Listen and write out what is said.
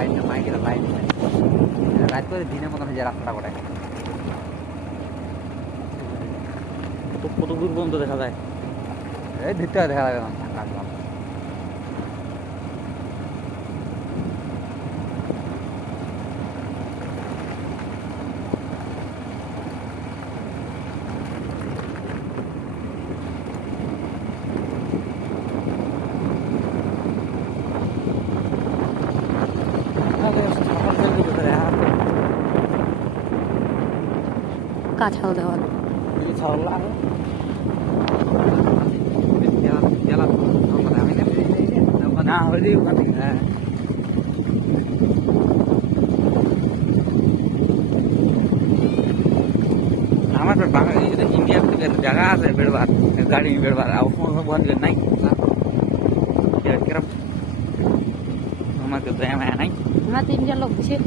Light মাইকের light রাত করে দিনের মতন যে রাস্তাটা করে কত দূর পর্যন্ত দেখা যায়? এই ভিতরে দেখা যাবে না কাজবাম কাঁঠাল দেওয়াল না হলে হ্যাঁ আমার তো বাঙালি ইন্ডিয়ার থেকে জায়গা আছে বেড়বার গাড়ি বেড়বার বন্ধ নাই কিরম আমাকে তো এমন নাই আমরা 3 জন লোক ছিল।